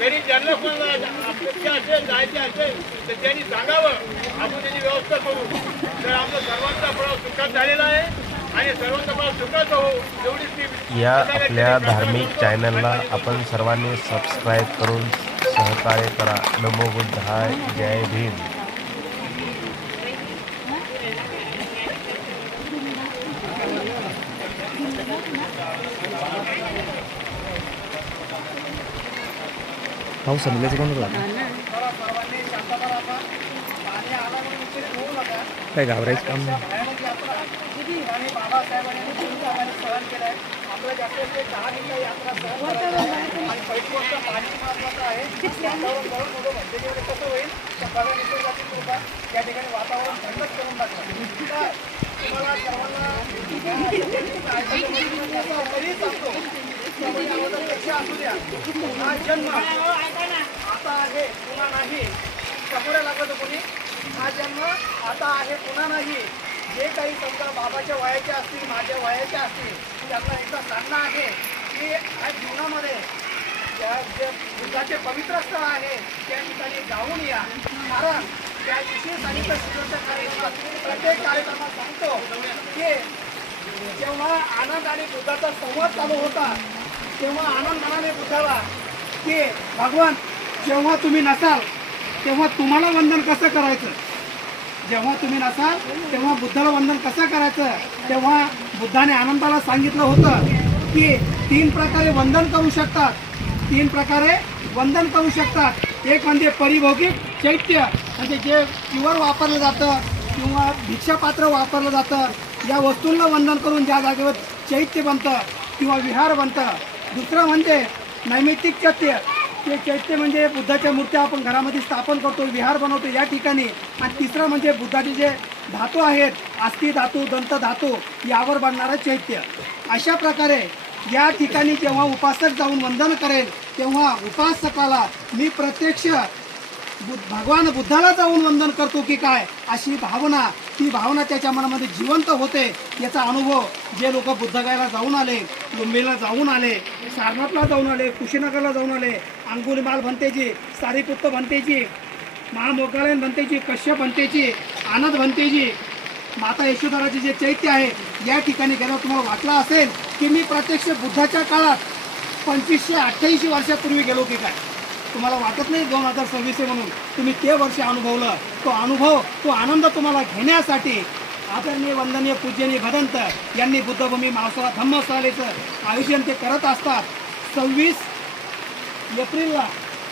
तरी ज्यांना कोणाला अपेक्षा असेल जायचे असेल तर त्यांनी सांगावं, आपण त्याची व्यवस्था करू. तर आपलं सर्वांचा प्रवास सुखात झालेला आहे आणि सर्वांचा प्रवास सुखात हो एवढीच मी या आपल्या धार्मिक चॅनलला आपण सर्वांनी सबस्क्राईब करून सहकार्य करा. नमो बुद्धाय. जय भीम. पाऊस संपल्याचं कोण लागला काय घाबरायचं काम नाही. आणि बाबासाहेबांनी सहन केलंय. आपलं जास्त 10 दिवस यात्रा सहन आणि पहिली गोष्ट पाणी महत्वाचं आहे. वातावरण बरोबर मोठं भंतेजीमध्ये कसं होईल तर बघा निसर्गाची कृपा या ठिकाणी वातावरण थंडच करून टाकलं. तुम्हाला सर्वांना तरी सांगतो पेक्षा असू द्या. हा जन्म आता आहे पुन्हा नाही. समोर लागलं कोणी हा जन्म आता आहे पुन्हा नाही. जे काही समजा बाबाच्या वयाचे असतील माझ्या वयाचे असतील त्यांना एकदा सांगणं आहे की या जीवनामध्ये जे बुद्धाचे पवित्र स्थळ आहे त्या ठिकाणी जाऊन या. कारण त्या दिवशी सांगितलं शिरोच्या कार्यक्रमात प्रत्येक कार्यक्रमात सांगतो की जेव्हा आनंद आणि बुद्धाचा संवाद चालू होता तेव्हा आनंद म्हणाले बुद्धाला की भगवान जेव्हा तुम्ही नसाल तेव्हा तुम्हाला वंदन कसं करायचं. जेव्हा तुम्ही नसाल तेव्हा बुद्धाला वंदन कसं करायचं. तेव्हा बुद्धाने आनंदाला सांगितलं होतं की 3 प्रकारे वंदन करू शकतात. 3 प्रकारे वंदन करू शकतात. एक म्हणजे परिभौगिक चैत्य म्हणजे जे प्युअर वापरलं जातं किंवा भिक्षापात्र वापरलं जातं या वस्तूंना वंदन करून ज्या जागेवर चैत्य बनतं किंवा विहार बनतं. दुसरं म्हणजे नैमित्तिक चैत्य. ते चैत्य म्हणजे बुद्धाच्या मूर्त्या आपण घरामध्ये स्थापन करतो विहार बनवतो या ठिकाणी. आणि तिसरं म्हणजे बुद्धाचे जे धातू आहेत अस्थि धातू दंत धातू यावर बनणारं चैत्य. अशा प्रकारे या ठिकाणी जेव्हा उपासक जाऊन वंदन करेल तेव्हा उपासकाला मी प्रत्यक्ष भगवान बुद्धाला जाऊन वंदन करतो की काय अशी भावना ती भावना त्याच्या मनामध्ये जिवंत होते. याचा अनुभव जे लोक बुद्धगयाला जाऊन आले लुंबिनीला जाऊन आले सारनाथला जाऊन आले कुशीनगरला जाऊन आले अंगुलीमाल भंतेजी सारीपुत्त भंतेजी महामोगलायन भंतेजी कश्यप भंतेजी आनंद भंतेजी माता यशोधराचे जे चैत्य आहे या ठिकाणी गेल्यावर तुम्हाला वाटलं असेल की मी प्रत्यक्ष बुद्धाच्या काळात 2588 वर्षापूर्वी गेलो की काय. तुम्हाला वाटत नाही 2026 म्हणून तुम्ही ते वर्ष अनुभवलं. तो अनुभव तो आनंद तुम्हाला घेण्यासाठी आदरणीय वंदनीय पूजनीय भदंत यांनी बुद्धभूमी महासभा धम्मस्थळाचं आयोजन ते करत असतात. 26 एप्रिलला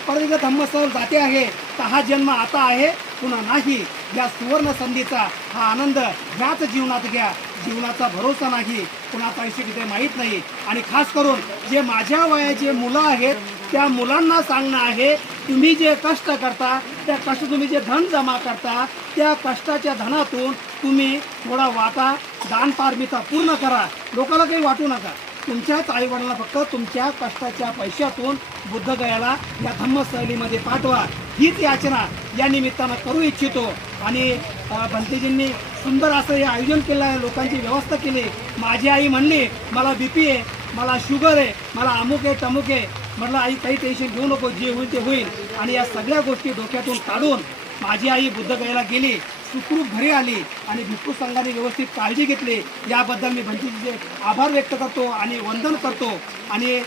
परत धम्मस्थळ जाते आहे. तर हा जन्म आता आहे पुन्हा नाही. या सुवर्ण संधीचा हा आनंद ह्याच जीवनात घ्या. जीवनाचा भरोसा नाही कुणाचा आयुष्य तिथे माहीत नाही. आणि खास करून जे माझ्या वयाचे मुलं आहेत त्या मुलांना सांगणं आहे तुम्ही जे कष्ट करता त्या कष्ट तुम्ही जे धन जमा करता त्या कष्टाच्या धनातून तुम्ही थोडा वाटा दान पारमिता पूर्ण करा. लोकांना काही वाटू नका. तुमच्याच आईवडिलांना फक्त तुमच्या कष्टाच्या पैशातून बुद्धगयाला या धम्मस्थळीमध्ये पाठवा. हीच याचना या निमित्तानं करू इच्छितो. आणि भंतेजींनी सुंदर असं हे आयोजन केलं आहे. लोकांची व्यवस्था केली. माझी आई म्हणली मला BP आहे मला शुगर आहे मला अमुक आहे तमुक आहे. म्हटलं आई काही टेन्शन घेऊ नको जे होईल ते होईल. आणि या सगळ्या गोष्टी डोक्यातून काढून माझी आई बुद्धगयाला गेली सुखरूप घरी आली आणि भिक्खू संघाने व्यवस्थित काळजी घेतली. याबद्दल मी भंतेजीचे आभार व्यक्त करतो आणि वंदन करतो. आणि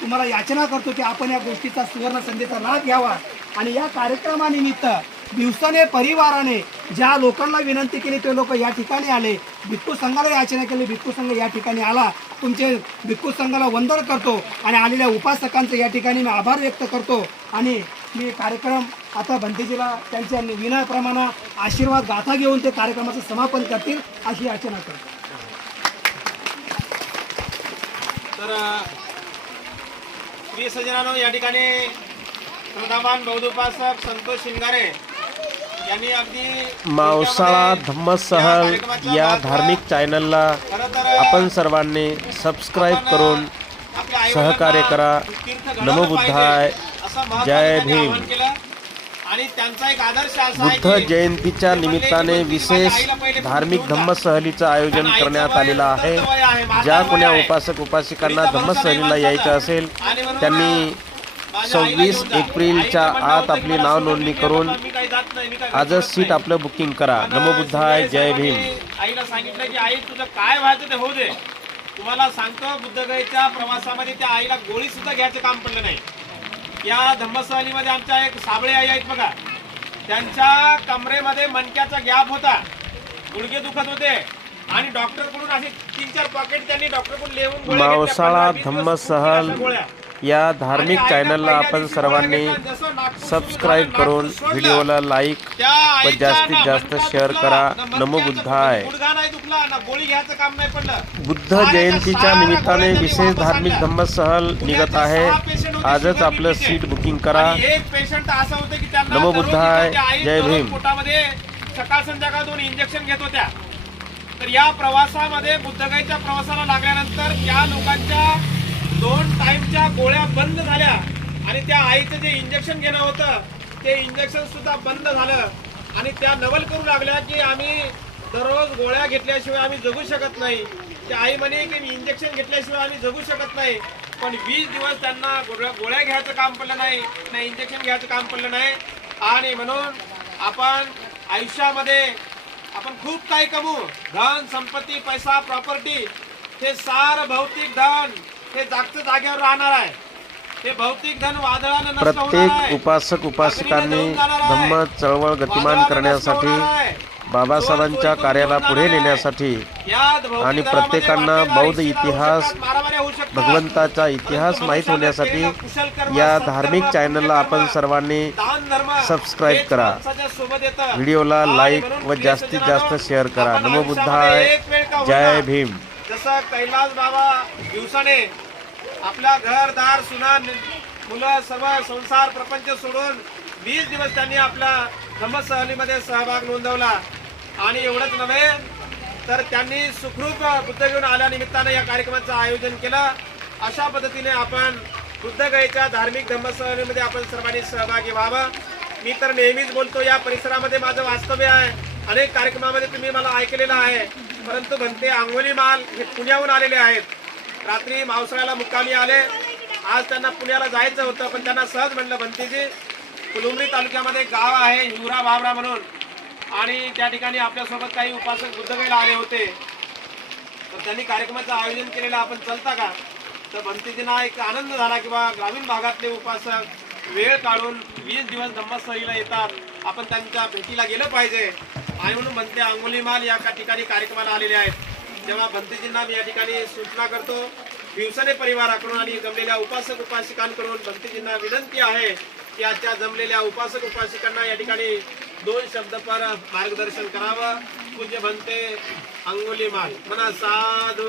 तुम्हाला याचना करतो की आपण या गोष्टीचा सुवर्ण संधीचा लाभ घ्यावा. आणि या कार्यक्रमानिमित्त दिवसाने परिवाराने ज्या लोकांना विनंती केली ते लोक या ठिकाणी आले. भिक्खू संघाला याचना केली भिक्खू संघ या ठिकाणी आला. तुमचे भिक्खू संघाला वंदन करतो आणि आलेल्या उपासकांचं या ठिकाणी मी आभार व्यक्त करतो. आणि मी कार्यक्रम आता भंतेजीला त्यांच्या विनयाप्रमाणे आशीर्वाद गाथा घेऊन ते कार्यक्रमाचं समापन करतील अशी याचना करतो. तर प्रिय सज्जनांनो या ठिकाणी प्रधान बौद्धोपासक संतोष शिंगारे यांनी अगदी मावसाळा धम्मस्थळ या धार्मिक चॅनलला आपण सर्वांनी सबस्क्राईब करून सहकार्य करा. नमो बुद्धाय. जय भीम. आणि त्यांचा एक आदर्श असा आहे बुद्ध जयंतीच्या निमित्ताने विशेष धार्मिक धम्मसहलीचं आयोजन करण्यात आलेलं आहे. ज्या कोण्या उपासक उपासिकांना धम्मसहलीला यायचं असेल त्यांनी 26 एप्रिलच्या आत आपली नाव नोंदणी करून आजच सीट आपलं बुकिंग करा. नमो बुद्धाय, जय भीम. आईला सांगितलं की आई तुझं काय व्हायचं ते होऊ दे. तुम्हाला सांगतो बुद्धगयेच्या प्रवासामध्ये त्या आईला गोळी सुद्धा घ्यायचं काम पडलं नाही. या धम्मसहलीमध्ये आमच्या एक साबळे आई आहेत बघा, त्यांच्या कमरेमध्ये मणक्याचा गॅप होता, गुडघे दुखत होते आणि डॉक्टर कडून असे 3-4 पॉकेट त्यांनी डॉक्टर कडून लिहून गोळ्या घेतल्या. मावसाळा 20 दिवस धम्मसहल अशा गोळ्या. या धार्मिक चॅनलला आपण सर्वांनी सबस्क्राईब करून व्हिडिओला लाईक व जास्तीत जास्त शेअर करा. नमो बुद्धाय. गुडघा नाही दुखला ना, गोळी घ्यायचं काम नाही पडलं. बुद्ध जयंतीच्या निमित्ताने विशेष धार्मिक धम्मसहल निघत आहे. आजच आपलं सीट बुकिंग करा. एक पेशंट असं होतं की त्यांना नमो बुद्धाय, जय भीम. पोटामध्ये सकाळ संध्याकाळ 2 इंजेक्शन घेत होत्या. तर या प्रवासामध्ये बुद्धगयेच्या प्रवासाला लागल्यानंतर त्या लोकांच्या 2 टाइमच्या गोळ्या बंद झाल्या आणि त्या आईचं जे इंजेक्शन घेणं होतं ते इंजेक्शन सुद्धा बंद झालं आणि त्या नवल करू लागल्या की आम्ही दररोज गोळ्या घेतल्याशिवाय आम्ही जगू शकत नाही. त्या आई म्हणे की इंजेक्शन घेतल्याशिवाय आम्ही जगू शकत नाही. पण 20 दिवस त्यांना गोळ्या घ्यायचं काम पडलं नाही, इंजेक्शन घ्यायचं काम पडलं नाही. आणि म्हणून आपण आयुष्यामध्ये आपण खूप काही कमवू, धन संपत्ती पैसा प्रॉपर्टी, हे सारं भौतिक धन हे जागच्या जागेवर राहणार आहे. हे भौतिक धन वादळानं नष्ट होणार प्रत्येक आहे. उपासक उपासिकांनी धम्म चळवळ गतिमान करण्यासाठी, बाबासाहेबांच्या कार्याला पुढे नेण्यासाठी आणि प्रत्येकांना बौद्ध इतिहास, भगवंताचा इतिहास माहीत होण्यासाठी या धार्मिक चॅनलला आपण सर्वांनी सबस्क्राईब करा. व्हिडिओला लाईक व जास्तीत जास्त शेअर करा. नमो बुद्धाय, जय भीम. जसं कैलास बाबा दिवसाने आपल्या घरदार सुना मुलं सर्व संसार प्रपंच सोडून 20 दिवस त्यांनी आपल्या धम्मसहलीमध्ये सहभाग नोंदवला. आणि एवढंच नव्हे तर त्यांनी सुखरूप बुद्ध घेऊन आल्या निमित्तानं या कार्यक्रमाचं आयोजन केलं. अशा पद्धतीने आपण बुद्धगयेच्या धार्मिक धम्मसहलीमध्ये आपण सर्वांनी सहभागी व्हावं. मी तर नेहमीच बोलतो, या परिसरामध्ये माझं वास्तव्य आहे. अनेक कार्यक्रमामध्ये तुम्ही मला ऐकलेलं आहे. परंतु भंते अंगोलीमाल हे पुण्याहून आलेले आहेत. रात्री मावसाळ्याला मुक्कामी आले. आज त्यांना पुण्याला जायचं होतं, पण त्यांना सहज म्हटलं भंतेजी फुलुंब्री तालुक्यामध्ये गाव आहे हिवरा बावरा म्हणून, आणि त्या ठिकाणी आपल्यासोबत काही उपासक बुद्धगयेला आले होते. तर त्यांनी कार्यक्रमाचं आयोजन केलेलं, आपण चलता का? तर भंतेजींना एक आनंद झाला की बा ग्रामीण भागातले उपासक वेळ काढून 20 दिवस धम्मसहलीला येतात, आपण त्यांच्या भेटीला गेलं पाहिजे. आणि म्हणून भंते अंगोलीमाल या ठिकाणी कार्यक्रमाला आलेले आहेत. तेव्हा भंतेजींना मी या ठिकाणी सूचना करतो, दिवसाने परिवाराकडून आणि जमलेल्या उपासक उपासिकांकडून भंतेजींना विनंती आहे की आजच्या जमलेल्या उपासक उपासिकांना या ठिकाणी 2 शब्द पर मार्गदर्शन करावं. पूज्य भंते अंगोलीमाल म्हणा साधू.